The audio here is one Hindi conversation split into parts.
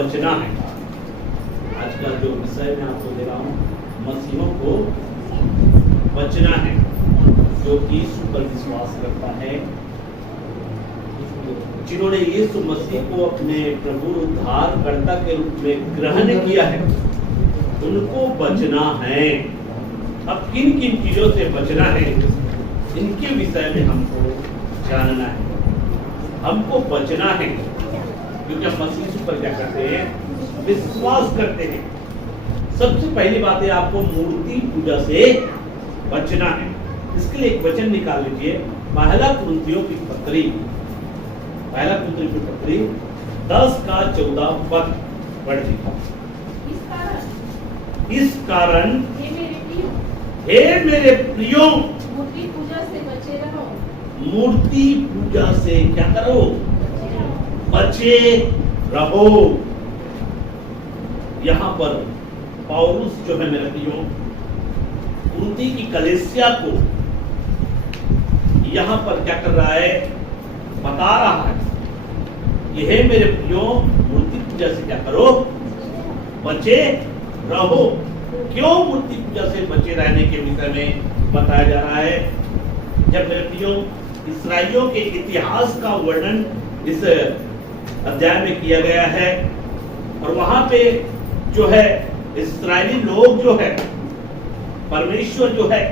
बचना है। आज का जो विषय मैं आपको दे रहा हूँ, मसीहों को बचना है, जो कि यीशु पर विश्वास करता है, जिन्होंने यीशु मसीह को अपने प्रभु उद्धारकर्ता के रूप में ग्रहण किया है, उनको बचना है। अब किन किन चीजों से बचना है, इनके विषय में हमको जानना है। हमको बचना है क्योंकि हम मसीह पर क्या करते हैं, विश्वास करते हैं। सबसे पहली बात है, आपको मूर्ति पूजा से बचना है। इसके लिए एक वचन निकाल लीजिए, पहला कुरिन्थियों की पत्री 10:14 पद पढ़ लीजिए। इस कारण हे मेरे प्रियो, मूर्ति पूजा से बचे रहो। मूर्ति पूजा से क्या करो, बचे रहो। यहाँ पर पौलुस जो है मेरे प्रियो, कुरिन्थी की कलीसिया को यहाँ पर क्या कर रहा है, बता रहा है कि हे मेरे प्रियो, मूर्ति पूजा से क्या करो, बचे रहो। क्यों मूर्ति पूजा से बचे रहने के विषय में बताया जा रहा है? जब मेरे प्रियो इस्राएलियों के इतिहास का वर्णन इस अध्याय में किया गया है, और वहां पे जो है इस्राएली लोग जो है, परमेश्वर जो है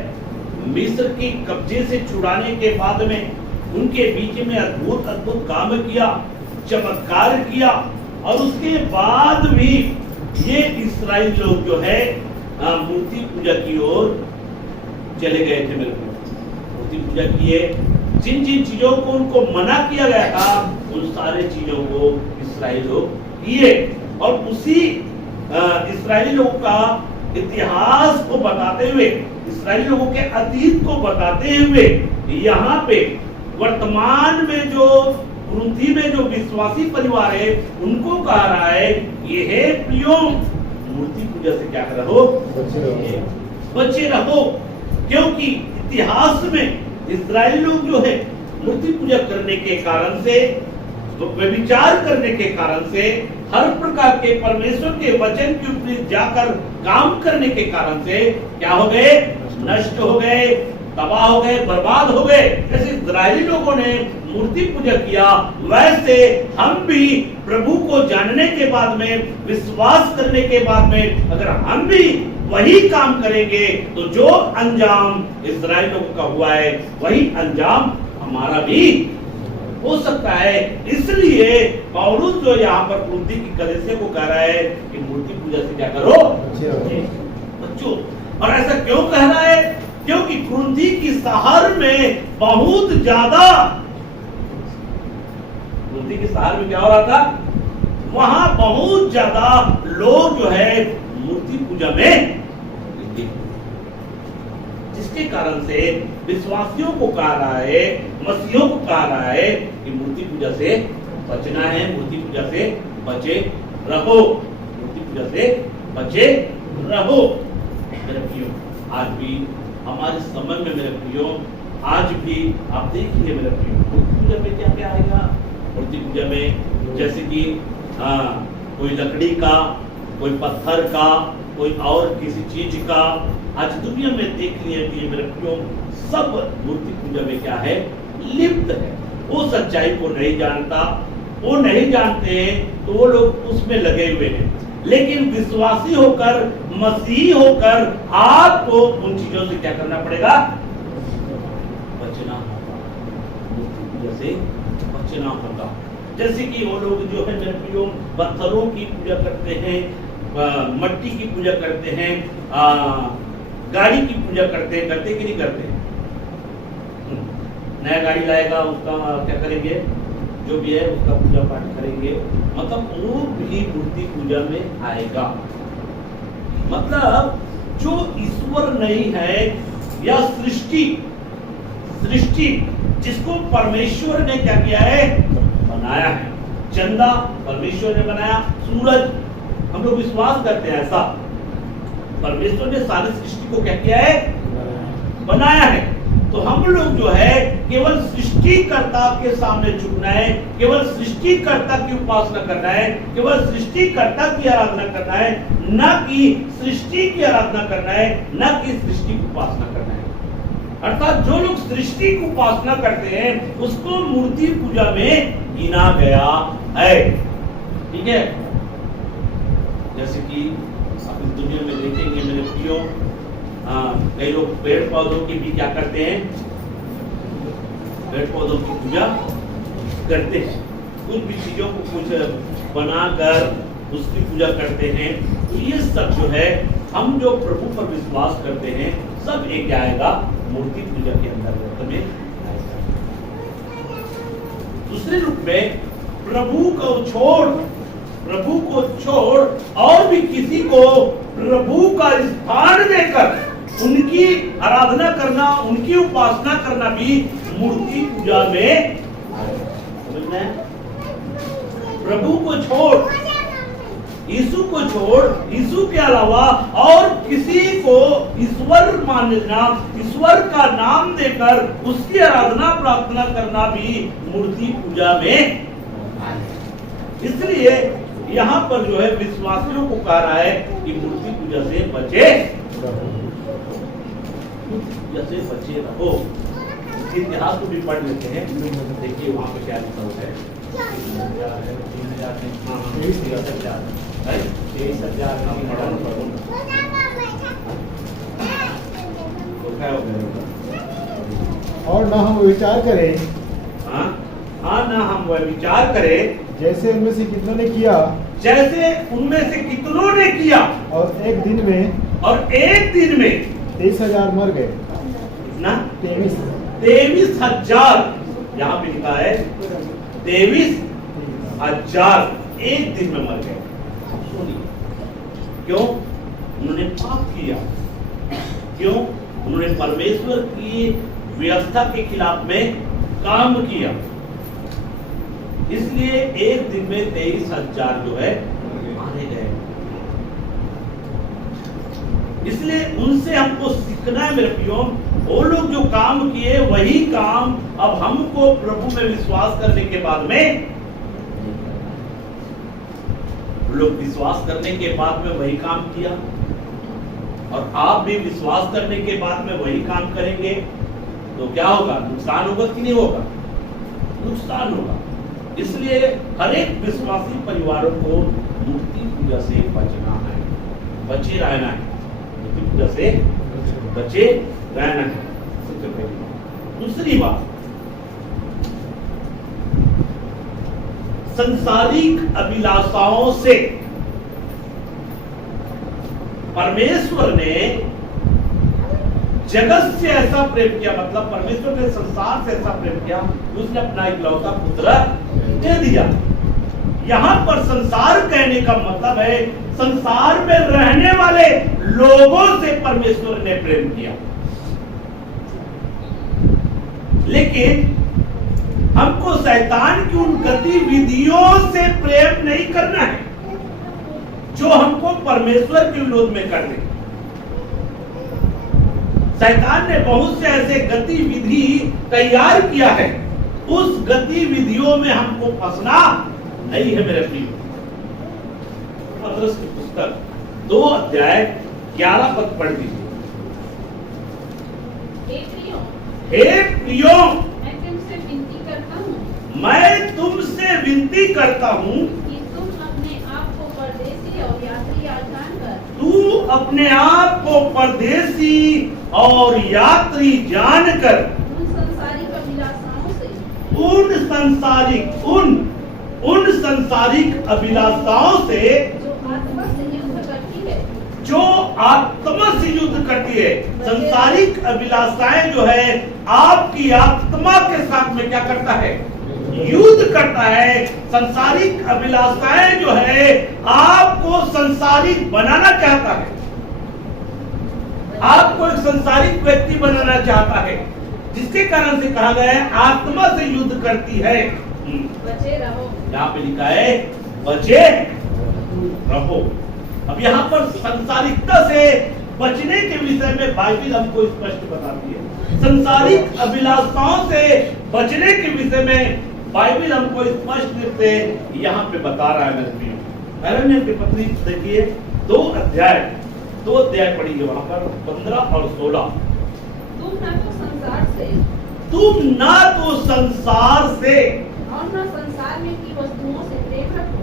मिस्र की कब्जे से छुड़ाने के बाद में उनके बीच में अद्भुत अद्भुत काम किया, चमत्कार किया, और उसके बाद भी ये इस्राएल लोग जो है मूर्ति पूजा की ओर चले गए थे। मेरे मूर्ति पूजा किए, जिन जिन चीजों को उनको मना किया गया था, उन सारे चीजों को इस्राएल लोग किए। और उसी इस्राएली लोगों का इतिहास को बताते हुए, इस्राएली लोगों के अतीत को बताते हुए, यहाँ पे वर्तमान में जो कुरिन्थी में जो विश्वासी परिवार है, उनको कह रहा है, ये है प्रियो, मूर्ति पूजा से क्या रहो, बचे रहो। क्योंकि इतिहास में इस्राएली लोग जो है मूर्ति पूजा करने के कारण से, तो व्यभिचार करने के कारण से, हर प्रकार के परमेश्वर के वचन के विपरीत जाकर काम करने के कारण से क्या हो गए, नष्ट हो गए, तबाह हो गए, बर्बाद हो गए। जैसे इस्राएली लोगों ने मूर्ति पूजा किया, वैसे हम भी प्रभु को जानने के बाद में, विश्वास करने के बाद में, अगर हम भी वही काम करेंगे तो जो अंजाम इस्राएल लोगों का हुआ है, वही अंजाम हमारा भी हो सकता है। इसलिए पौलुस जो यहाँ पर कुरिन्थी की कलीसिया को कह रहा है कि मूर्ति पूजा से क्या करो, बच्चों। और ऐसा क्यों कह रहा है? क्योंकि कुरिन्थी की शहर में बहुत ज्यादा, कुरिन्थी के शहर में क्या हो रहा था, वहां बहुत ज्यादा लोग जो है मूर्ति पूजा में, जिसके कारण से विश्वासियों को कह रहा है, मसीहों को कह रहा है कि मूर्ति पूजा से बचना है, मूर्ति पूजा से बचे रहो, मूर्ति पूजा से बचे रहो। मेरे प्रियो, आज भी हमारे समय में मेरे प्रियो, आज भी आप देखिए मेरे प्रियो, मूर्ति पूजा में क्या क्या आएगा। मूर्ति पूजा में जैसे कि कोई लकड़ी का, कोई पत्थर का, कोई और किसी चीज का, आज दुनिया में देख लिए मेरे प्रियो, सब मूर्ति पूजा में क्या है, लिप्त है। वो सच्चाई को नहीं जानता, वो नहीं जानते, तो वो लोग उसमें लगे हुए हैं। लेकिन विश्वासी होकर, मसीही होकर आपको उन चीजों से क्या करना पड़ेगा, बचना होगा, मूर्ति पूजा से बचना होगा। जैसे कि वो लोग जो है मेरे प्रियो, पत्थरों की पूजा करते हैं, मट्टी की पूजा करते हैं, गाड़ी की पूजा करते कि नहीं करते? नया गाड़ी लाएगा, उसका क्या करेंगे, जो भी है उसका पूजा पाठ करेंगे, मतलब वो भी मूर्ति पूजा में आएगा। मतलब जो ईश्वर नहीं है, या सृष्टि जिसको परमेश्वर ने क्या किया है, बनाया है। चंदा परमेश्वर ने बनाया, सूरज हम लोग विश्वास करते हैं ऐसा, परमेश्वर ने सारी सृष्टि को क्या किया है, बनाया है। तो हम लोग जो है केवल सृष्टिकर्ता के सामने झुकना है, केवल सृष्टिकर्ता की उपासना करना है, केवल सृष्टिकर्ता की आराधना करना है, न कि सृष्टि की आराधना करना है, न कि सृष्टि की उपासना करना है। अर्थात जो लोग सृष्टि की उपासना करते हैं उसको मूर्ति पूजा में गिना गया है। ठीक है, जैसे कि आप इस दुनिया में देखेंगे मेरे प्रियो, कई लोग पेड़ पौधों की भी क्या करते हैं, पेड़ पौधों की पूजा करते हैं, कुछ भी चीजों को कुछ बनाकर उसकी पूजा करते हैं। तो ये सब जो है हम जो प्रभु पर विश्वास करते हैं सब एक आएगा मूर्ति पूजा के अंतर्गत में आएगा। दूसरे रूप में प्रभु को छोड़ और भी किसी को प्रभु का स्थान देकर उनकी आराधना करना, उनकी उपासना करना भी मूर्ति पूजा में समझना है। प्रभु को छोड़, यीशु को छोड़, यीशु के अलावा और किसी को ईश्वर मानना, ईश्वर का नाम देकर उसकी आराधना प्रार्थना करना भी मूर्ति पूजा में। इसलिए यहाँ पर जो है विश्वासियों को कहा रहा है कि मूर्ति पूजा से बचे रहो। इतिहास को भी पढ़ लेते हैं, देखिए वहाँ पे क्या लिखा हुआ है। और ना हम विचार करें, हाँ ना हम वह विचार करें जैसे उनमें से कितनों ने किया, जैसे उनमें से कितनों ने किया, और एक दिन में 23,000 मर गए। कितना? 23,000 यहाँ पे लिखा है 23,000 एक दिन में मर गए। सुनिए, क्यों? उन्होंने पाप किया, क्यों? उन्होंने परमेश्वर की व्यवस्था के खिलाफ में काम किया, इसलिए एक दिन में 23,000 जो है मारे गए। इसलिए उनसे हमको सीखना है मेरे प्रियो, वो लोग जो काम किए वही काम अब हमको प्रभु में विश्वास करने के बाद में, लोग विश्वास करने के बाद में वही काम किया और आप भी विश्वास करने के बाद में वही काम करेंगे तो क्या होगा? नुकसान होगा कि नहीं होगा? नुकसान होगा। इसलिए हर एक विश्वासी परिवारों को मूर्ति पूजा से बचना है, बचे रहना है, मूर्ति पूजा से बचे रहना है। सबसे पहली बात। दूसरी बात, संसारिक अभिलाषाओं से परमेश्वर ने जगत से ऐसा प्रेम किया, मतलब परमेश्वर ने संसार से ऐसा प्रेम किया, उसने अपना इकलौता पुत्र दे दिया। यहां पर संसार कहने का मतलब है संसार में रहने वाले लोगों से परमेश्वर ने प्रेम किया। लेकिन हमको शैतान की उन गतिविधियों से प्रेम नहीं करना है जो हमको परमेश्वर के विरोध में कर दे। शैतान ने बहुत से ऐसे गतिविधि तैयार किया है, उस गतिविधियों में हमको फंसना नहीं है मेरे प्रिय। पतरस की पुस्तक 2 अध्याय 11 पद पढ़ दीजिए। हे प्रियो, मैं तुमसे विनती करता हूँ कि तुम अपने आप को परदेसी और यात्री जानकर, तू अपने आप को परदेसी और यात्री जानकर उन संसारिक अभिलाषाओं से, उन संसारिक अभिलाषाओं से जो आत्मा से युद्ध करती है, जो आत्मा से युद्ध करती है। संसारिक अभिलाषाएं जो है आपकी आत्मा के साथ में क्या करता है? युद्ध करता है। संसारिक अभिलाषाएं जो है आपको संसारिक बनाना चाहता है, आपको एक संसारिक व्यक्ति बनाना चाहता है, जिसके कारण से कहा गया है आत्मा से युद्ध करती है। बचे रहो। यहाँ पे लिखा है बचे रहो। अब यहाँ पर संसारिकता से बचने के विषय में बाइबिल हमको स्पष्ट बताती है। संसारिक अभिलाषाओं से बचने के विषय में बाइबल हमको स्पष्ट रूप से यहाँ पे बता रहा है मेरे प्रियो। यरमिया की पत्री देखिए 2 अध्याय पढ़िए वहां पर 15 और 16। तुम न तो संसार से तुम ना तो संसार से और न संसार में की वस्तुओं से प्रेम रखो,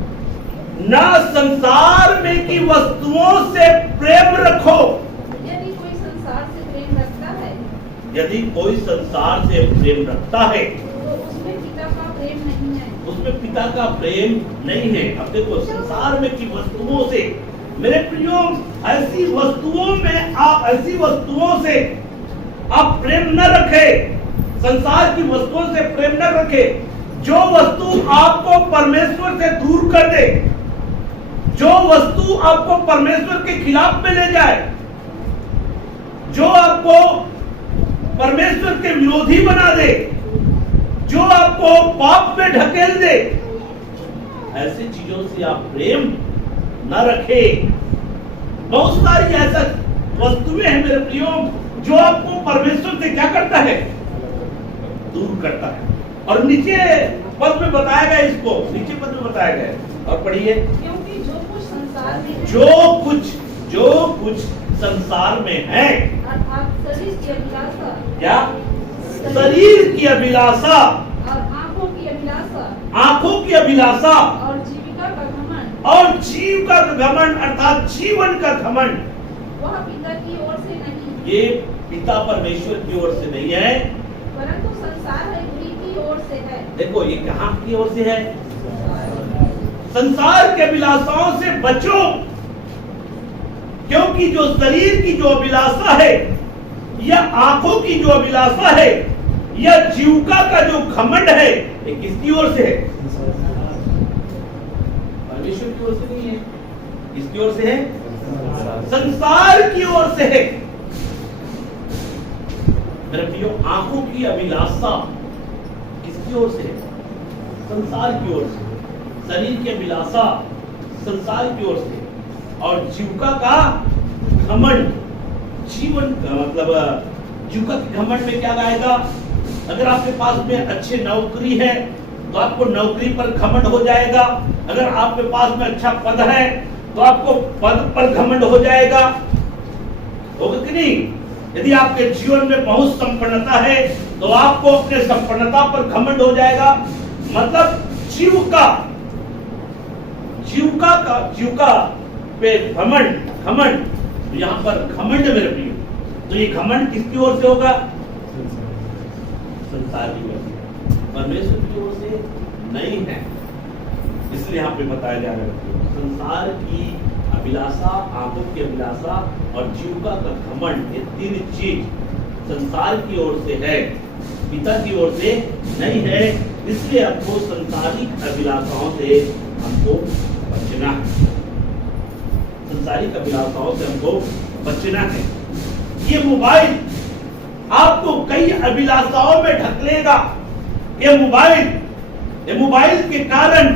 ना संसार में की वस्तुओं से प्रेम रखो। यदि कोई संसार से प्रेम रखता है यदि कोई संसार से प्रेम रखता है तो उसमें पिता का प्रेम नहीं है। उसमें पिता का प्रेम नहीं है। अब देखो संसार में की वस्तुओं से, मेरे प्रियो, ऐसी वस्तुओं से आप प्रेम न रखें। संसार की वस्तुओं से प्रेम न रखें। जो वस्तु आपको परमेश्वर से दूर कर दे, जो वस्तु आपको परमेश्वर के खिलाफ में ले जाए, जो आपको परमेश्वर के विरोधी बना दे, जो आपको पाप में ढकेल दे, ऐसी चीजों से आप प्रेम न रखें। बहुत सारी ऐसा वस्तुएं हैं मेरे प्रियो जो आपको परमेश्वर से क्या करता है, दूर करता है। और नीचे पद में बताया गया, इसको नीचे पद में बताया गया है। और पढ़िए, क्योंकि जो कुछ संसार में है, जो कुछ संसार में है, अर्थात शरीर की अभिलाषा, क्या शरीर की अभिलाषा और आंखों की अभिलाषा, आंखों की अभिलाषा और जीविका का घमंड, और जीव का घमंड अर्थात जीवन का घमंड, वह पिता की ओर से नहीं, ये पिता परमेश्वर की ओर से नहीं है, परंतु संसार है बुरी की ओर से है। देखो ये कहाँ की ओर से है? संसार के अभिलाषाओं से बचो, क्योंकि जो शरीर की जो अभिलाषा है, या आंखों की जो अभिलाषा है, या जीविका का जो घमंड है, ये किसकी ओर से है? परमेश्वर की ओर से नहीं है। किसकी ओर से है? संसार की ओर से है। मेरे प्रियो, आंखों की अभिलाषा किसकी ओर से है? संसार की ओर से। शरीर की अभिलाषा संसार की ओर से, और जीविका का घमंड, जीवन का मतलब जीविका के घमंड में क्या गाएगा? अगर आपके पास में अच्छी नौकरी है तो आपको नौकरी पर घमंड हो जाएगा। अगर आपके पास में अच्छा पद है तो आपको पद पर घमंड हो जाएगा। होगा कि नहीं? यदि आपके जीवन में बहुत संपन्नता है तो आपको अपने संपन्नता पर घमंड हो जाएगा। मतलब जीविका पे घमंड, तो यहाँ पर घमंड मेरे प्रिय, तो ये घमंड किसकी ओर से होगा? संसार की ओर से, परमेश्वर की ओर से नहीं है। इसलिए यहाँ पे बताया जा रहा है संसार की अभिलाषा, आंखों की अभिलाषा और जीविका का घमंड, ये 3 चीज संसार की ओर से है, पिता की ओर से नहीं है। इसलिए हमको संसारिक अभिलाषाओं से हमको बचना है। संसारिक अभिलाषाओं से हमको बचना है। ये मोबाइल आपको कई अभिलाषाओं में ढकलेगा। ये मोबाइल के कारण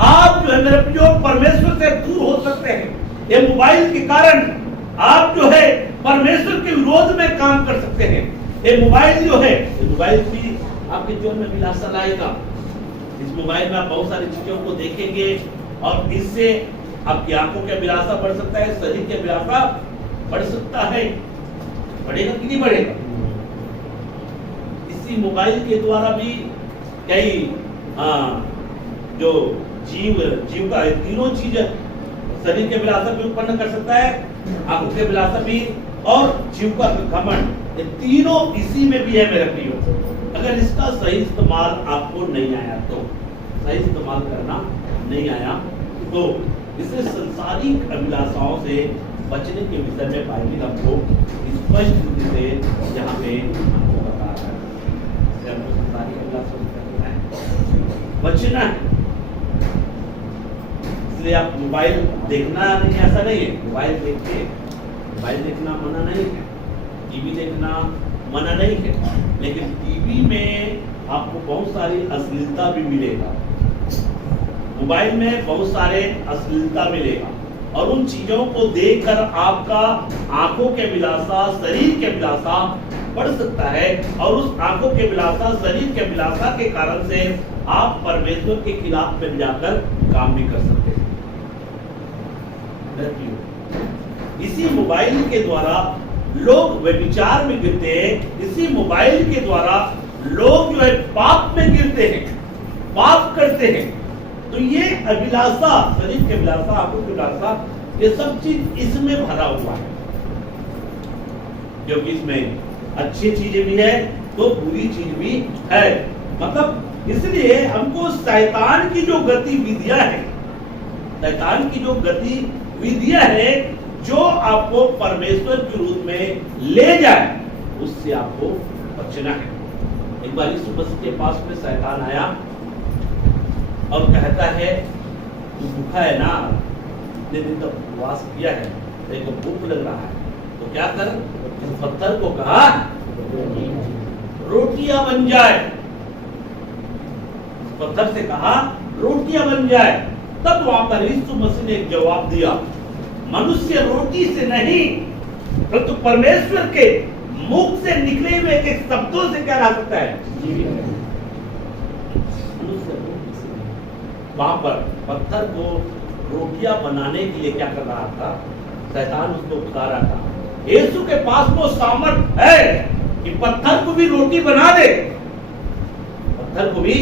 आप जो है मेरे प्रियो परमेश्वर से दूर हो सकते हैं। ये मोबाइल के कारण आप जो है परमेश्वर के विरोध में काम कर सकते हैं। ये मोबाइल जो है, मोबाइल भी आपके जीवन में अभिलाषा लाएगा। इस मोबाइल में आप बहुत सारी चीजों को देखेंगे और इससे आपकी आंखों की अभिलाषा बढ़ सकता है, शरीर की अभिलाषा बढ़ सकता है। बढ़ेगा कि नहीं बढ़ेगा? इसी मोबाइल के द्वारा भी कई जो जीव का तीनों चीज शरीर की अभिलाषा भी उत्पन्न कर सकता है, आंखों की अभिलाषा भी और जीविका का घमंड, ये तीनों इसी में भी है मेरे प्रियो। अगर इसका सही इस्तेमाल आपको नहीं आया तो, सही इस्तेमाल करना नहीं आया तो, इससे संसारिक अभिलाषाओं से बचने के विषय में बाइबल हमको स्पष्ट रूप से यहाँ पे हमको बता रहा है। हमको संसारिक अभिलाषाओं से बचना है। इसलिए आप मोबाइल देखना नहीं, ऐसा नहीं है। मोबाइल देखना मना नहीं है, टीवी देखना मना नहीं है, लेकिन टीवी में आपको बहुत सारी अश्लीलता भी मिलेगा, मोबाइल में बहुत सारे अश्लीलता मिलेगा, और उन चीजों को देखकर आपका आंखों के अभिलाषा, शरीर के अभिलाषा बढ़ सकता है, और उस आंखों के विलासा, शरीर के विलासा के कारण से आप परमेश्वर के खिलाफ में जाकर काम भी कर सकते हैं। इसी मोबाइल के द्वारा लोग व्यभिचार में गिरते हैं, इसी मोबाइल के द्वारा लोग जो है पाप में गिरते हैं, पाप करते हैं। तो ये अभिलाषा, शरीर के विलासा, आंखों के विलासा, ये सब चीज इसमें भरा हुआ है, क्योंकि इसमें अच्छी चीजें भी है तो बुरी चीज भी है। मतलब इसलिए हमको शैतान की जो गतिविधियां है, शैतान की जो गतिविधियां है, जो आपको परमेश्वर के रूप में ले जाए, उससे आपको बचना है। एक बार यीशु मसीह के पास में शैतान आया और कहता है, तू भूखा है ना, इतने दिन तक उपवास किया है, तेरे को भूख लग रहा है, तो क्या कर, इस पत्थर को कहा रोटियां बन जाए। पत्थर से कहा रोटियां बन जाए। तब वहां पर यीशु मसीह ने एक जवाब दिया, मनुष्य रोटी से नहीं परंतु परमेश्वर के मुख से निकले हुए एक शब्दों से क्या रह सकता है। वहां पर पत्थर को रोटियां बनाने के लिए क्या कर रहा था, शैतान उसको उतारा था। यीशु के पास वो सामर्थ है कि पत्थर को भी रोटी बना दे, पत्थर को भी,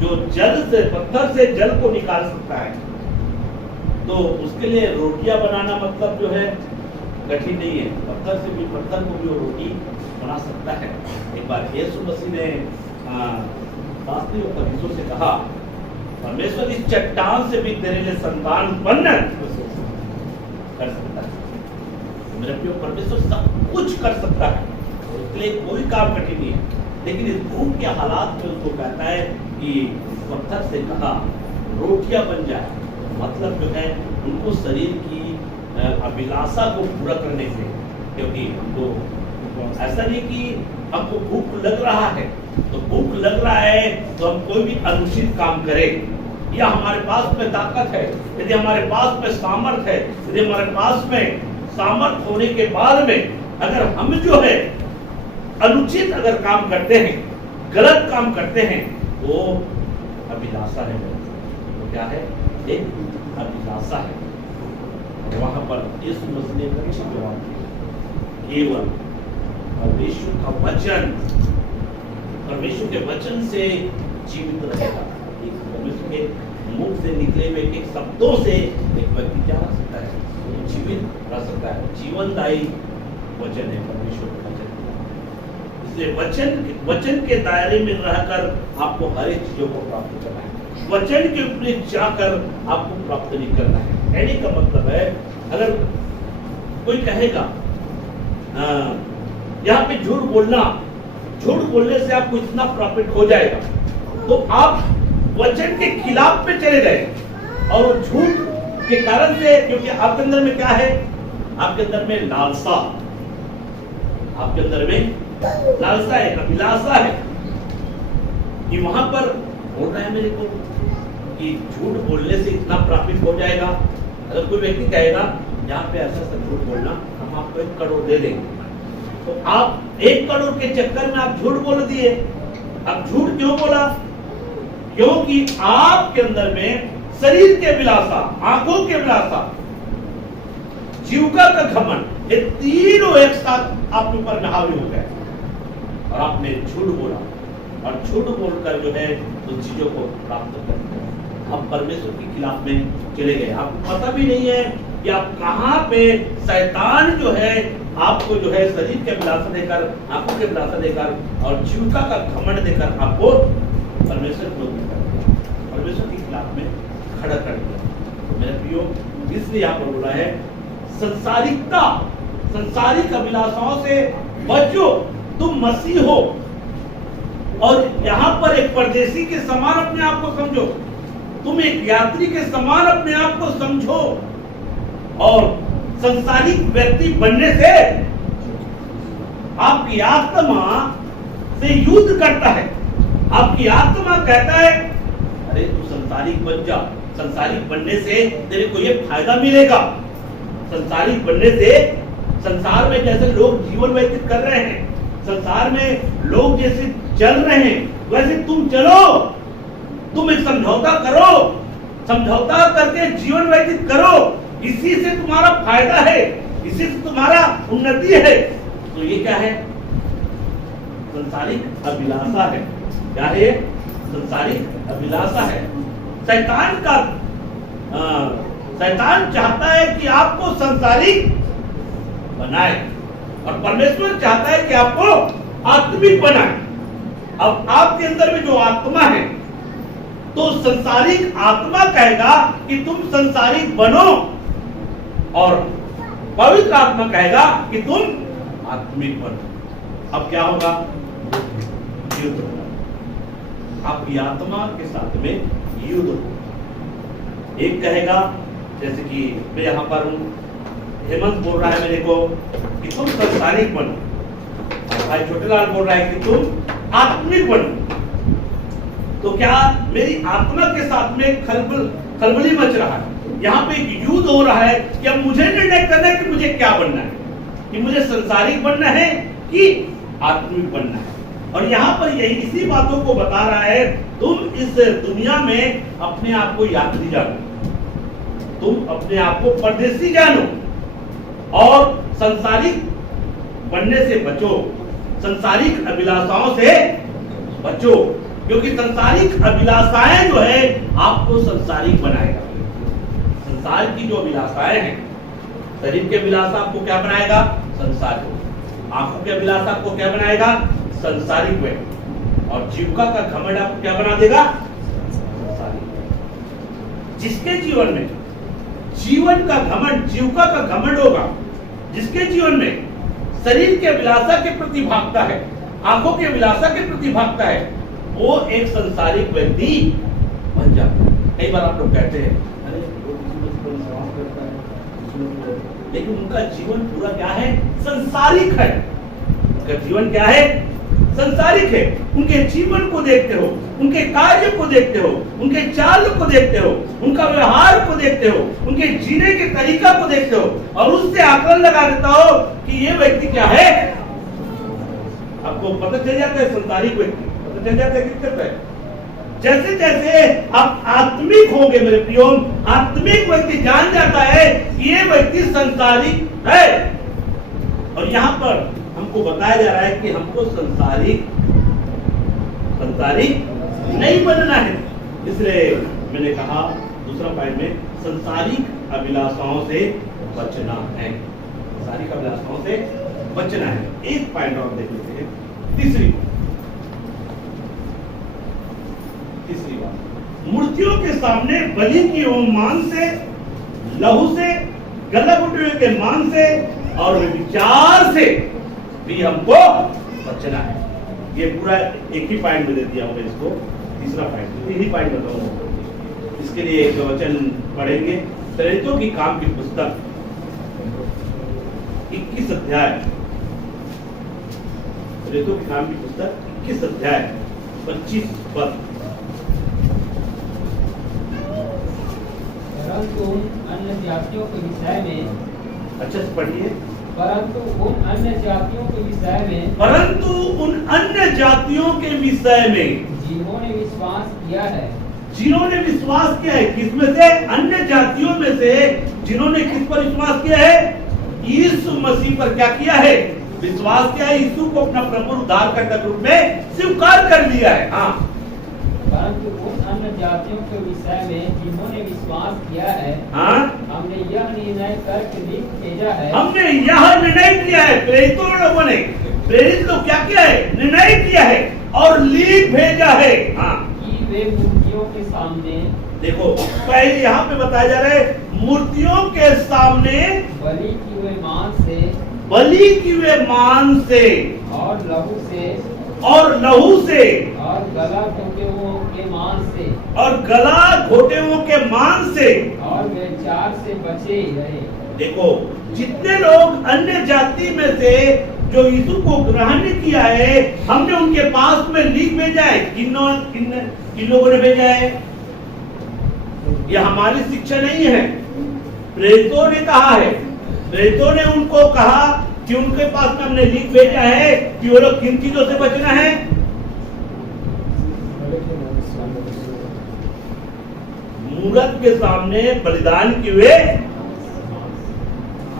जो जल से, पत्थर से जल को निकाल सकता है। तो उसके लिए रोटियां बनाना मतलब जो है कठिन नहीं है, पत्थर से भी, पत्थर को भी वो रोटी बना सकता है। एक बार यीशु मसीह ने शास्त्री और फरीसियों से कहा, परमेश्वर इस चट्टान से भी तेरे लिए संतान उत्पन्न कर सकता है। मेरे प्रिय, परमेश्वर सब कुछ कर सकता है, उसके लिए कोई काम कठिन नहीं है। लेकिन इस भूख के हालात में उसको कहता है कि पत्थर से कहा रोटियां बन जाए, मतलब जो है उनको शरीर की अभिलाषा को पूरा करने से, क्योंकि हमको ऐसा नहीं कि हमको भूख लग रहा है तो भूख लग रहा है तो हम कोई भी अनुचित काम करें, या हमारे पास में ताकत है, यदि हमारे पास में सामर्थ है, यदि हमारे पास में सामर्थ होने के बाद में अगर हम जो है अनुचित अगर काम करते हैं, गलत काम करते हैं, तो अभिलाषा है। तो क्या है, एक अभिलाषा है। और वहां पर यीशु मसीह ने अच्छा जवाब दिया, केवल परमेश्वर का वचन, परमेश्वर के वचन से जीवित रहेगा। परमेश्वर के मुख से निकले हुए एक शब्दों से एक व्यक्ति क्या रह सकता है, जीवित रह सकता है। जीवनदायी वचन है परमेश्वर का वचन। इसलिए वचन के दायरे में रहकर आपको हर एक चीजों को प्राप्त करना है, वचन के ऊपर जाकर आपको प्राप्त नहीं करना है। कहने का मतलब है, अगर कोई कहेगा यहाँ पे झूठ बोलने से आपको इतना प्रॉफिट हो जाएगा, तो आप वचन के खिलाफ में चले गए और झूठ के कारण से, क्योंकि आपके अंदर में क्या है, आपके अंदर में लालसा, आपके अंदर में लालसा है, अभिलाषा है कि वहां पर बोल रहा है मेरे को कि झूठ बोलने से इतना प्रॉफिट हो जाएगा। अगर कोई व्यक्ति कहेगा यहाँ पे ऐसा झूठ बोलना, हम आपको 1 करोड़ दे देंगे, तो आप 1 करोड़ के चक्कर में आप झूठ बोल दिए। अब झूठ क्यों बोला, क्योंकि आपके अंदर में शरीर के विलासा, आंखों के विलासा, जीविका का घमंड, ये तीनों एक साथ आपके ऊपर हावी हो गए और आपने झूठ बोला, और झूठ बोलकर जो है उन चीजों को प्राप्त कर लिया। आप परमेश्वर के खिलाफ में चले गए, आपको पता भी नहीं है कि आप कहां पे शैतान जो है आपको जो है शरीर के विलासा देकर, आंखों के विलासा देकर और जीविका का घमंड देकर आपको परमेश्वर को परमेश्वर के खिलाफ में खड़ा कर दिया। मेरे प्रियो, इसलिए यहाँ पर बोला है संसारिकता, संसारिक अभिलाषाओं से बचो, तुम मसीह हो। और यहाँ पर एक परदेशी के समान अपने आप को समझो, तुम एक यात्री के समान अपने आप को समझो, और संसारिक व्यक्ति बनने से आपकी आत्मा से युद्ध करता है। आपकी आत्मा कहता है अरे तू संसारिक बन जा, संसारिक बनने से तेरे को ये फायदा मिलेगा, संसारिक बनने से संसार में जैसे लोग जीवन व्यतीत कर रहे हैं, संसार में लोग जैसे चल रहे हैं, वैसे तुम चलो। तुम एक समझौता करो, समझौता करके जीवन व्यतीत करो। इसी से तुम्हारा फायदा है, इसी से तुम्हारा उन्नति है। तो ये क्या है? संसारिक अभिलाषा है। क्या है? संसारिक अभिलाषा है। शैतान चाहता है कि आपको संसारिक बनाए और परमेश्वर चाहता है कि आपको आत्मिक बनाए। अब आपके अंदर में जो आत्मा है, तो संसारिक आत्मा कहेगा कि तुम संसारिक बनो और पवित्र आत्मा कहेगा कि तुम आत्मिक बनो। अब क्या होगा? युद्ध होगा। आपकी आत्मा के साथ में युद्ध होगा। एक कहेगा, जैसे कि मैं यहां पर हूं, हेमंत बोल रहा है मेरे को कि तुम संसारिक बनो, भाई छोटेलाल बोल रहा है कि तुम आत्मिक बनो। तो क्या मेरी आत्मा के साथ में खलबली मच रहा है? यहाँ पे एक युद्ध हो रहा है कि अब मुझे निर्णय करना है कि मुझे क्या बनना है, कि मुझे संसारिक बनना है कि आत्मिक बनना है। और यहाँ पर यही इसी बातों को बता रहा है, तुम इस दुनिया में अपने आप को यात्री जानो, तुम अपने आप को परदेसी जानो और संसारिक बनने से बचो, संसारिक अभिलाषाओं से बचो, क्योंकि संसारिक अभिलाषाएं जो है आपको संसारिक बनाएगा। संसार की जो अभिलाषाएं हैं, शरीर के अभिलाषा आपको क्या बनाएगा? संसारिक। आंखों के अभिलाषा आपको क्या बनाएगा? संसारिक में। और जीविका का घमंड आपको क्या बना देगा? संसारिक। जिसके जीवन में जीवन का घमंड, जीविका का घमंड होगा, जिसके जीवन में शरीर के अभिलाषा के प्रति भागता है, आंखों की अभिलाषा के प्रति भागता है, वो एक संसारिक व्यक्ति बन जाता है। कई बार आप लोग कहते हैं, अरे वो विश्वास करता है, लेकिन उनका जीवन पूरा क्या है? संसारिक है। उनका जीवन क्या है? संसारिक है। उनके जीवन को देखते हो, उनके कार्य को देखते हो, उनके चाल को देखते हो, उनका व्यवहार को देखते हो, उनके जीने के तरीका को देखते हो और उससे आकलन लगा देता हो कि ये व्यक्ति क्या है। आपको पता चल जाता है संसारिक व्यक्ति, पता चल जाता है किस तरह है। जैसे जैसे आप आत्मिक होंगे मेरे प्रियो, आत्मिक व्यक्ति जान जाता है कि ये व्यक्ति संसारिक है। और यहाँ पर हमको बताया जा रहा है कि हमको संसारिक नहीं बनना है। इसलिए मैंने कहा दूसरा पॉइंट में, संसारिक अभिलाषाओं से बचना है, संसारिक अभिलाषाओं से बचना है। एक पॉइंट और देख लेते हैं, तीसरी बात, मूर्तियों के सामने बलि की ओर मांस से, लहू से, गला घुटे हुए के मांस से और विचार से भी हमको बचना है। ये पूरा एक ही पॉइंट में दे दिया होगा इसको। तीसरा पॉइंट, यही पॉइंट बताऊंगा। इसके लिए एक वचन पढ़ेंगे, प्रेरितों की काम की पुस्तक 21 अध्याय, प्रेरितों की काम की पुस्तक 21 अध्याय 25 पद। परंतु अन्य जातियों के विषय में, अच्छे से पढ़िए। परंतु उन अन्य जातियों के विषय में, परंतु उन अन्य जातियों के विषय में जिन्होंने विश्वास किया है, जिन्होंने विश्वास किया है, किसमें से? अन्य जातियों में से जिन्होंने किस पर विश्वास किया है? यीशु मसीह पर क्या किया है? विश्वास किया है। यीशु को अपना प्रभु उद्धारकर्ता के रूप में स्वीकार कर लिया है। हाँ, परंतु उन अन्य जातियों के विषय में जिन्होंने विश्वास किया है, हाँ, हमने यह निर्णय करके लिख भेजा है, हमने यह निर्णय किया है, प्रेरितों लोगों ने, प्रेरित लोग क्या किया है? निर्णय किया है और लिख भेजा है। हाँ, कि वे मूर्तियों के सामने, देखो पहले यहाँ पे बताया जा रहा है, मूर्तियों के सामने बलि की हुए मांस से, बलि की हुए मांस से और लहू से, और लहू से और गला घोटे हुओं के मांस से, और गला घोटे हुओं के मांस से और व्यभिचार से बचे रहे। देखो, जितने लोग अन्य जाति में से जो यीशु को ग्रहण किया है, हमने उनके पास में लिख भेजा है। किन लोगों ने भेजा है? यह हमारी शिक्षा नहीं है, प्रेरितों ने कहा है। प्रेरितों ने उनको कहा कि उनके पास में हमने लिख भेजा है कि वो लोग किन चीजों से बचना है? मूरत के सामने बलिदान किए हुए।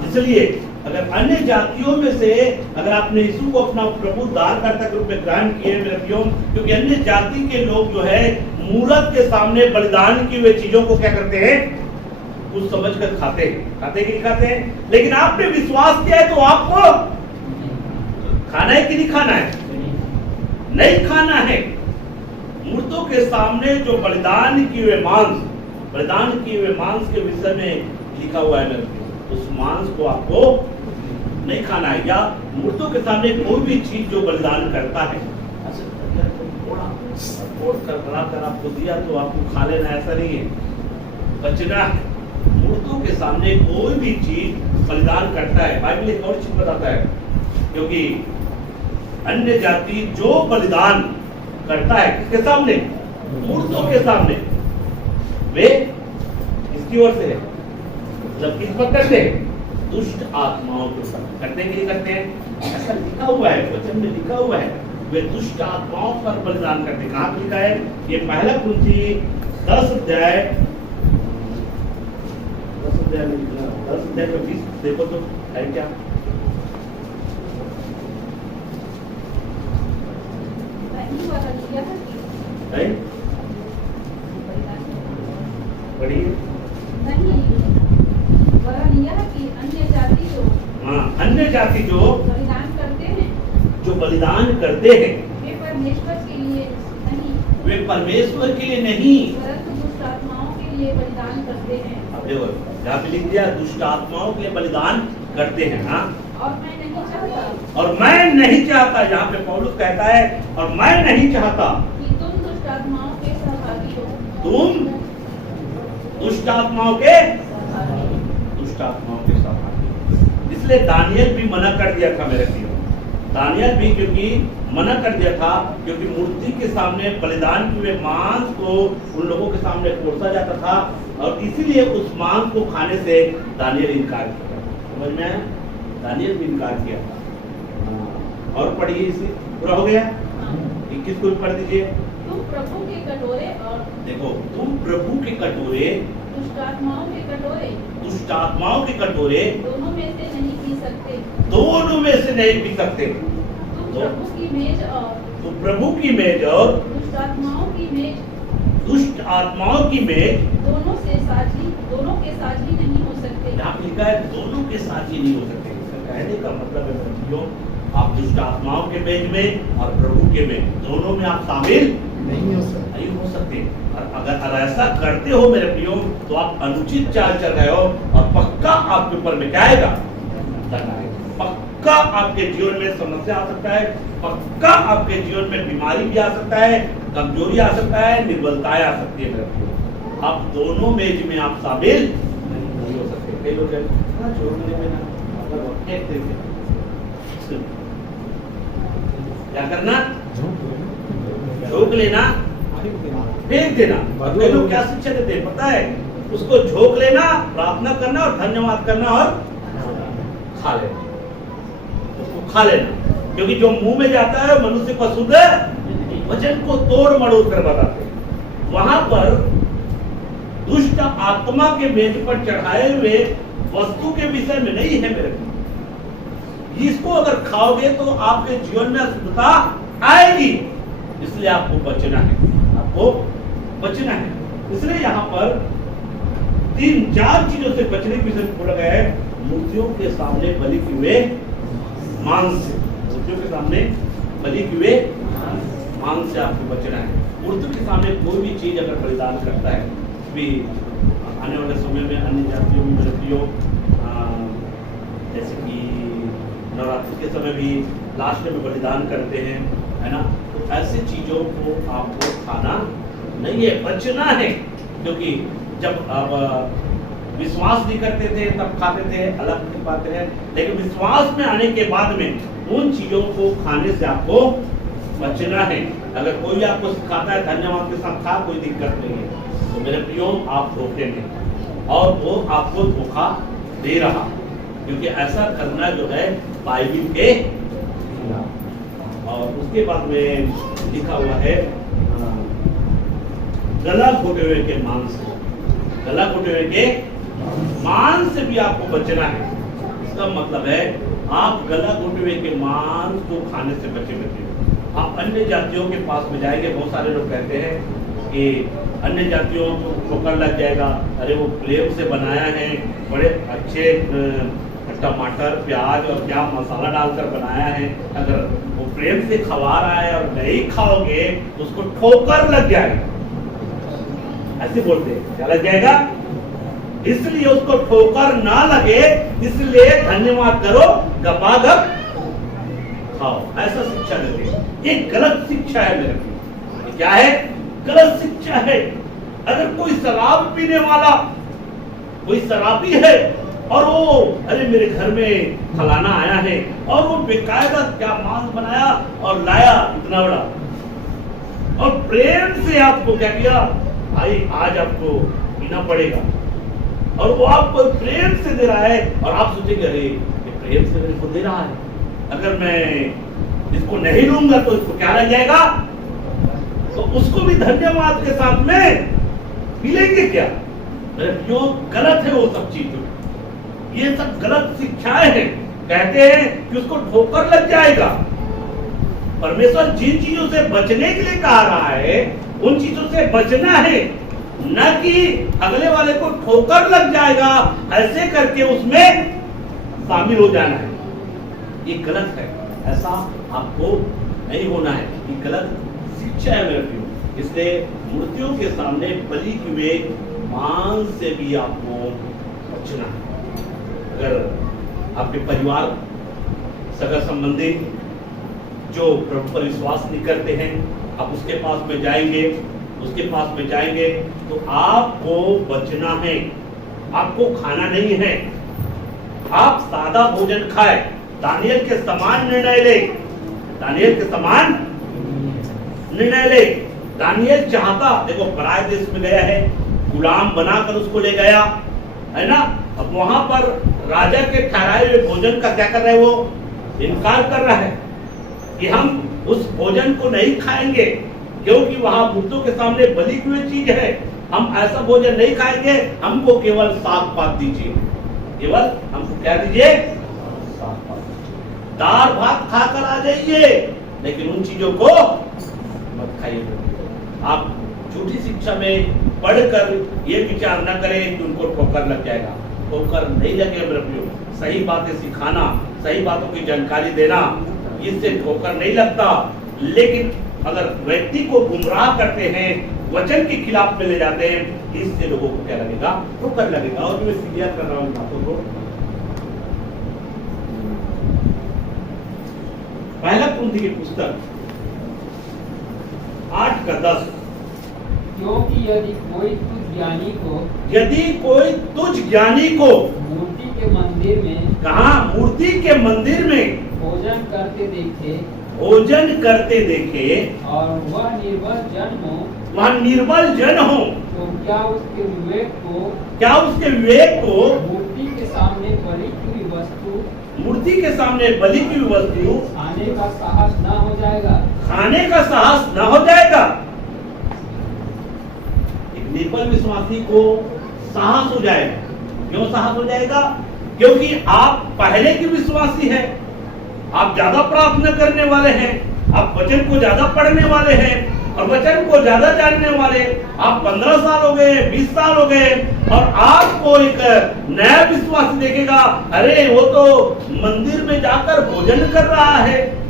इसलिए अगर अन्य जातियों में से अगर आपने यीशु को अपना प्रभु उद्धारकर्ता के रूप में ग्रहण किए मेरे प्रियो, क्योंकि अन्य जाति के लोग जो है मूरत के सामने बलिदान किए हुए चीजों को क्या करते हैं? कुछ समझकर खाते कि नहीं खाते हैं। लेकिन आपने विश्वास किया है तो आपको खाना है कि नहीं खाना है? नहीं खाना है। मूर्तों के सामने जो बलिदान किए हुए मांस के विषय में लिखा हुआ है मेरे, उस मांस को आपको नहीं खाना है। या मूर्तों के सामने कोई भी चीज जो बलिदान करता है, थोड़ा कर आपको दिया तो आपको खा लेना, ऐसा नहीं है, बचना है। मूर्तों के सामने कोई भी चीज बलिदान करता है, बाइबल एक और चीज बताता है, क्योंकि अन्य जाति जो बलिदान करता है किसके सामने? मूर्तों के सामने, वे किसकी ओर से है? जब किस पर करते हैं? दुष्ट आत्माओं के साथ करते हैं कि नहीं करते हैं? ऐसा लिखा हुआ है, वचन में लिखा हुआ है, वे दुष्ट आत्माओं पर बलिदान करते हैं। कहाँ पे लिखा है? ये पहला कुरिन्थी 10 अध्याय में 20 देखो तो है क्या? पढ़िए। अन्य जाति जो बलिदान करते हैं वे परमेश्वर के लिए नहीं, परंतु दुष्ट आत्माओं के लिए बलिदान करते हैं। अब देखो जहाँ पे लिख दिया दुष्ट आत्माओं के लिए बलिदान करते हैं। हाँ, और मैं नहीं चाहता यहाँ पे पौलुस कहता है और मैं नहीं चाहता कि तुम दुष्ट आत्माओं के सहभागी हो। तुम दुष्ट आत्माओं के सहभागी। इसलिए दानियल भी मना कर दिया था मेरे प्रियो, दानियल भी क्योंकि मना कर दिया था, क्योंकि मूर्ति के सामने बलिदान किए हुए मांस को उन लोगों के सामने परोसा जाता था और इसीलिए उस मांस को खाने से दानियल इनकार किया। समझ में आया? दानियल भी इनकार किया था। और पढ़िए, इसे पूरा हो गया। 21 को भी पढ़ दीजिए। तुम प्रभु के कटोरे और देखो, तुम प्रभु के कटोरे, दुष्ट आत्माओं के कटोरे दोनों में से नहीं पी सकते। तुम प्रभु की मेज और दुष्ट आत्माओं की मेज दोनों के साझी नहीं हो सकते। यहाँ लिखा है दोनों के साझी नहीं हो सकते। इसका कहने का मतलब है बच्चियों, आप दुष्ट आत्माओं के मेज में और प्रभु के मेज दोनों में आप शामिल नहीं हो सकते। और अगर ऐसा करते हो मेरे प्रियो, तो आप अनुचित चाल चल रहे हो और पक्का आपके ऊपर में क्या आएगा? पक्का आपके जीवन में समस्या आ सकता है, पक्का आपके जीवन में बीमारी भी आ सकता है, कमजोरी आ सकता है, निर्बलताएं आ सकती है मेरे प्रियो। आप दोनों मेज में आप शामिल नहीं हो सकते। कई लोग क्या करना? झोंक लेना, फेंक देना। और कई लोग क्या शिक्षा देते हैं पता है? उसको झोंक लेना, प्रार्थना करना और धन्यवाद करना और खा लेना, उसको खा लेना। क्योंकि जो मुंह में जाता है मनुष्य को शुद्ध वचन को तोड़ मरोड़ कर बताते हैं। वहां पर दुष्ट आत्मा के मेज पर चढ़ाए हुए वस्तु के विषय में नहीं है मेरे को। इसको अगर खाओगे तो आपके जीवन में अशुद्धता आएगी, इसलिए आपको बचना है, आपको बचना है। इसलिए यहाँ पर 3-4 चीजों से बचने के विषय बोला गया है। मूर्तियों के सामने बलि हुए मांस से, मूर्तियों के सामने बलि हुए मांस से आपको बचना है। मूर्तियों के सामने कोई भी चीज अगर बलिदान करता है, भी आने वाले समय में अन्य जातियों में मूर्तियों जैसे कि नवरात्रि के समय भी लास्ट में बलिदान करते हैं, है ना? तो ऐसे चीजों को आपको खाना नहीं है, बचना है। क्योंकि जब आप विश्वास नहीं करते थे तब खाते थे, अलग की बात है, लेकिन विश्वास में आने के बाद में उन चीजों को खाने से आपको बचना है। अगर कोई आपको सिखाता है धन्यवाद के साथ खा, कोई दिक्कत नहीं है, तो मेरे प्रियो आप धोखे में और वो आपको धोखा दे रहा। क्योंकि ऐसा करना जो है बाइबिल के खिलाफ। और उसके बाद में लिखा हुआ है गला घोटे हुए के मांस से, गला घोटे हुए के मांस से भी आपको बचना है। इसका मतलब है आप गला घोटे हुए के मांस को खाने से बचे बचे। आप अन्य जातियों के पास में जाएंगे, बहुत सारे लोग कहते हैं कि अन्य जातियों को ठोकर लग जाएगा, अरे वो प्रेम से बनाया है, बड़े अच्छे टमाटर प्याज और क्या मसाला डालकर बनाया है, अगर वो प्रेम से खवा रहा है और नहीं खाओगे तो उसको ठोकर लग जाएगा, ऐसे बोलते हैं, क्या लग जाएगा? इसलिए उसको ठोकर ना लगे, इसलिए धन्यवाद करो, गपागप खाओ, ऐसा शिक्षा देते हैं। ये गलत शिक्षा है मेरे लिए। ये क्या है? गलत शिक्षा है। अगर कोई शराब पीने वाला, कोई शराबी है और वो अरे मेरे घर में फलाना आया है और वो बेकायदा क्या मांस बनाया और लाया इतना बड़ा, और प्रेम से आपको क्या किया, भाई आज आपको पीना पड़ेगा, और वो आपको प्रेम से दे रहा है और आप सोचेंगे अरे ये प्रेम से मेरे को दे रहा है, अगर मैं इसको नहीं लूंगा तो इसको क्या लग जाएगा, तो उसको भी धन्यवाद के साथ में मिलेंगे क्या? जो गलत है वो सब चीजें, ये सब गलत शिक्षाएं हैं। कहते हैं कि उसको ठोकर लग जाएगा। परमेश्वर जिन चीजों से बचने के लिए कहा रहा है उन चीजों से बचना है, न कि अगले वाले को ठोकर लग जाएगा ऐसे करके उसमें शामिल हो जाना है। ये गलत है, ऐसा आपको नहीं होना है, ये गलत शिक्षा है मेरे प्रियो। इसलिए मूर्तियों के सामने बलि हुए मांस से भी आपको बचना है। अगर आपके परिवार सगा संबंधी जो प्रभु पर विश्वास नहीं करते हैं, आप उसके पास में जाएंगे, तो आपको बचना है, आपको खाना नहीं है। आप सादा भोजन खाए, दानियल के समान निर्णय ले, दानियल के समान निर्णय ले। दानियल चाहता, देखो पराय देश में गया है, गुलाम बनाकर उसको ले गया है ना, अब वहां पर राजा के ठहराए हुए भोजन का क्या कर रहे हैं, वो इनकार कर रहा है कि हम उस भोजन को नहीं खाएंगे क्योंकि वहां बुतों के सामने बलि हुई चीज है, हम ऐसा भोजन नहीं खाएंगे, हमको केवल साग पात दीजिए, केवल हमको क्या दीजिए, साग पात, दाल भात खाकर आ जाइए, लेकिन उन चीजों को मत खाइए। आप झूठी शिक्षा में पढ़कर ये विचार न करें कि उनको ठोकर लग जाएगा, ठोकर नहीं लगेगा मेरे प्रियो। सही बातें सिखाना, सही बातों की जानकारी देना, इससे ठोकर नहीं लगता। लेकिन अगर व्यक्ति को गुमराह करते हैं, वचन के खिलाफ में ले जाते हैं, इससे लोगों को क्या लगेगा, ठोकर लगेगा। और मैं क्लियर कर रहा हूं बातों को। पहला कुंती की पुस्तक 8:10, क्योंकि यदि कोई तुझ ज्ञानी को मूर्ति के मंदिर में, कहा मूर्ति के मंदिर में भोजन करते देखे और वह निर्बल जन हो, तो क्या उसके विवेक को मूर्ति के सामने बलि की वस्तु खाने का साहस न हो जाएगा। एक निर्बल विश्वासी को साहस हो जाएगा। क्यों साहस हो जाएगा? क्योंकि आप पहले की विश्वासी हैं, आप ज्यादा प्रार्थना करने वाले हैं, आप वचन को ज्यादा पढ़ने वाले हैं और वचन को ज्यादा जानने वाले। आप 15 साल हो गए, 20 साल हो गए, और आपको एक नया विश्वासी देखेगा, अरे वो तो मंदिर में जाकर भोजन कर रहा है,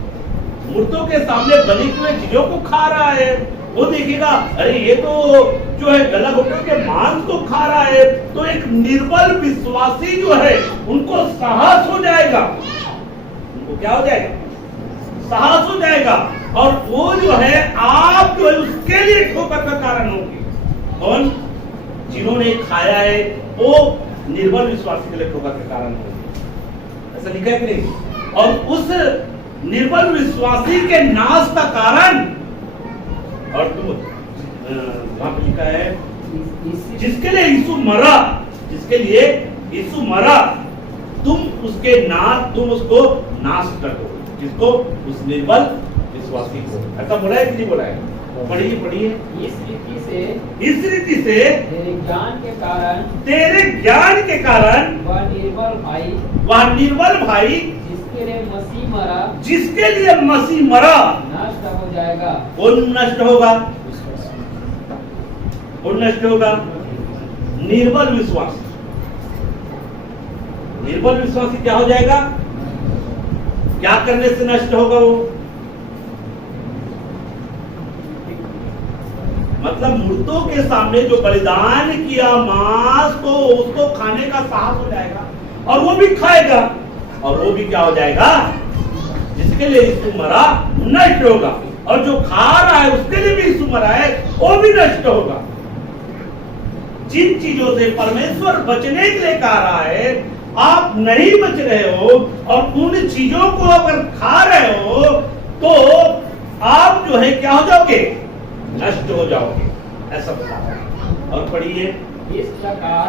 मूर्तों के सामने बनी हुई चीजों को खा रहा है, वो देखेगा अरे ये तो जो है गला घोटों के मांस को खा रहा है। तो एक निर्बल विश्वासी जो है उनको साहस हो जाएगा, उनको क्या हो जाएगा, साहस हो जाएगा, और वो जो है आप जो है उसके लिए ठोकर का कारण होगी। कौन? जिन्होंने खाया है वो निर्बल विश्वासी के लिए ठोकर का कारण होगी। ऐसा लिखा है कि नहीं? और उस निर्बल विश्वासी के नाश का कारण, और वहां पे लिखा है जिसके लिए यीशु मरा, जिसके लिए यीशु मरा, तुम उसको नाश कर दो। किसको? उस निर्बल विश्वासी को। ऐसा बोला है कि नहीं बोला है? पढ़िए। इस रीति से तेरे ज्ञान के कारण वह निर्बल भाई जिसके लिए मसीह मरा नष्ट हो जाएगा। कौन नष्ट होगा? निर्बल विश्वासी। निर्बल विश्वासी क्या हो जाएगा? क्या करने से नष्ट होगा वो? मतलब मूर्तों के सामने जो बलिदान किया मांस को, उसको खाने का साहस हो जाएगा और वो भी खाएगा, और वो भी क्या हो जाएगा? जिसके लिए यीशु मरा नष्ट होगा, और जो खा रहा है उसके लिए भी यीशु मरा है, वो भी नष्ट होगा। जिन चीजों से परमेश्वर बचने के लिए कह रहा है, आप नहीं बच रहे हो और उन चीजों को अगर खा रहे हो तो आप जो है क्या हो जाओगे? नष्ट हो जाओगे। ऐसा बता। और पढ़िए। इस प्रकार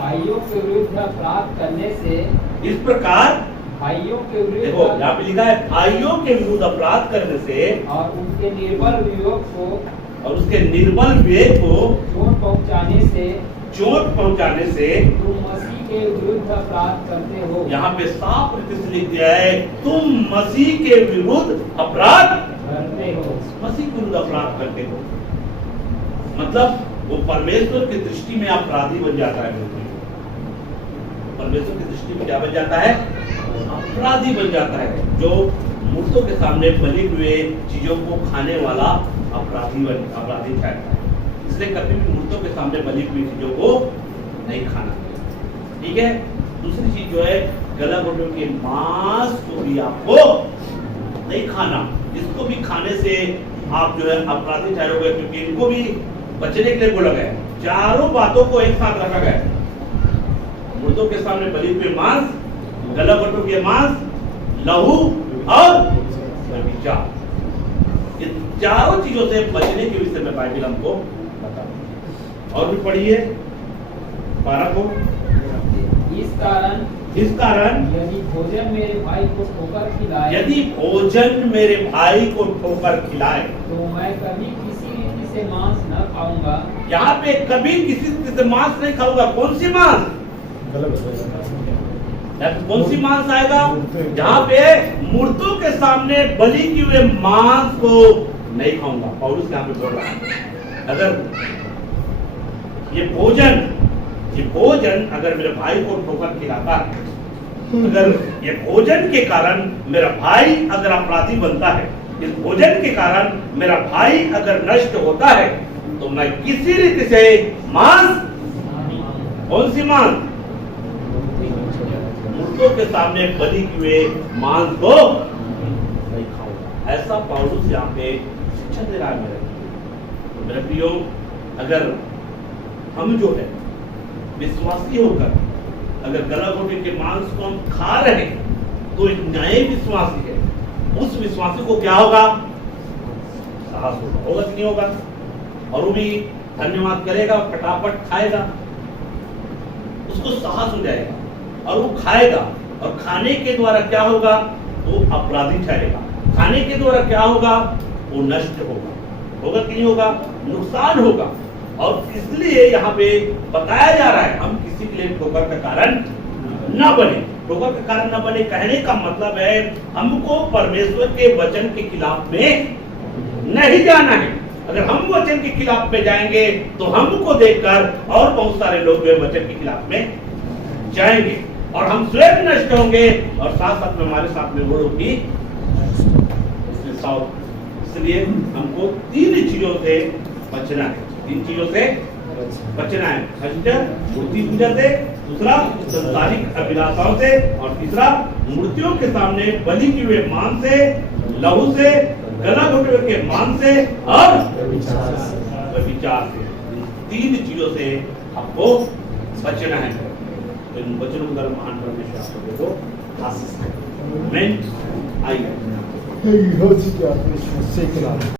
भाइयों के विरुद्ध अपराध करने से भाइयों के विरुद्ध, देखो यहाँ पे लिखा है भाइयों के विरुद्ध अपराध करने से और उसके निर्बल विवेक को चोट पहुंचाने से तुम मसीह के विरुद्ध अपराध करते हो। यहाँ पे साफ रीति से लिख दिया है, तुम मसीह के विरुद्ध अपराध करते हो। मसीह के विरुद्ध अपराध करते हो मतलब वो परमेश्वर की दृष्टि में अपराधी बन जाता है। परमेश्वर की दृष्टि में क्या बन जाता है? अपराधी बन जाता है। जो मूर्तों के सामने बने हुए चीजों को खाने वाला अपराधी ठहरता है। इसलिए कभी भी मूर्तों के सामने बनी हुई चीजों को नहीं खाना। ठीक है। दूसरी चीज जो है, गला घोटों के मांस को भी आपको नहीं खाना। इसको भी खाने से आप जो है अपराधी ठहरोगे, क्योंकि इनको भी बचने के लिए बोला गया। चारों बातों को एक साथ रखा गया। मूर्तों के सामने बलि हुए मांस, गला घोटों के मांस, लहू और व्यभिचार। ये चारों चीजों से बचने के विषय में बाइबल हमको बताता है। और भी पढ़िए 12 को। इस कारण यदि भोजन मेरे भाई को ठोकर खिलाए तो मैं कभी किसी रीति से मांस न खाऊंगा। यहाँ पे कभी किसी रीति से मांस नहीं खाऊंगा। कौन सी मांस? कौन सी मांस आएगा? जहाँ पे मूर्तों के सामने बलि किए हुए मांस को नहीं खाऊंगा। पौलुस यहाँ पे बोल रहा है, अगर ये भोजन अगर मेरे भाई को ठोकर खिलाता है, अगर ये भोजन के कारण मेरा भाई अगर अपराधी बनता है, इस भोजन के कारण मेरा भाई अगर नष्ट होता है, तो मैं किसी रीति से मांस, कौन सी मांस? मूर्तों के सामने बलि हुए मांस को नहीं खाऊंगा। ऐसा पौलुस यहाँ पे शिक्षा दे रहा है मेरे प्रियो। अगर हम जो है विश्वासी होकर अगर गला घोटे के मांस को हम खा रहे हैं, तो एक नए विश्वासी है, उस विश्वासी को क्या होगा? साहस होगा कि नहीं होगा? और वो भी धन्यवाद करेगा, फटाफट खाएगा, उसको साहस हो जाएगा और वो खाएगा। और खाने के द्वारा क्या होगा? वो अपराधी ठहरेगा। खाने के द्वारा क्या होगा? वो नष्ट होगा कि नहीं होगा? नुकसान होगा। और इसलिए यहाँ पे बताया जा रहा है, हम किसी के लिए ठोकर का कारण न बने। ठोकर का कारण न बने कहने का मतलब है हमको परमेश्वर के वचन के खिलाफ में नहीं जाना है। अगर हम वचन के खिलाफ में जाएंगे तो हमको देखकर और बहुत सारे लोग वचन के खिलाफ में जाएंगे और हम स्वयं नष्ट होंगे और साथ साथ में हमारे साथ में वो लोग भी। इसलिए हमको 3 चीजों से बचना है। 3 चीजों से बचना है। मूर्ति पूजा से, दूसरा संसारिक अभिलाषाओं से, और तीसरा मूर्तियों के सामने बलि किए हुए मांस से, लहू से, गला घोटे के मांस से और व्यभिचार से। 3 चीजों से आपको बचना है। तो इन वचनों का महान परमेश्वर आपको देखो आशीष है। आइए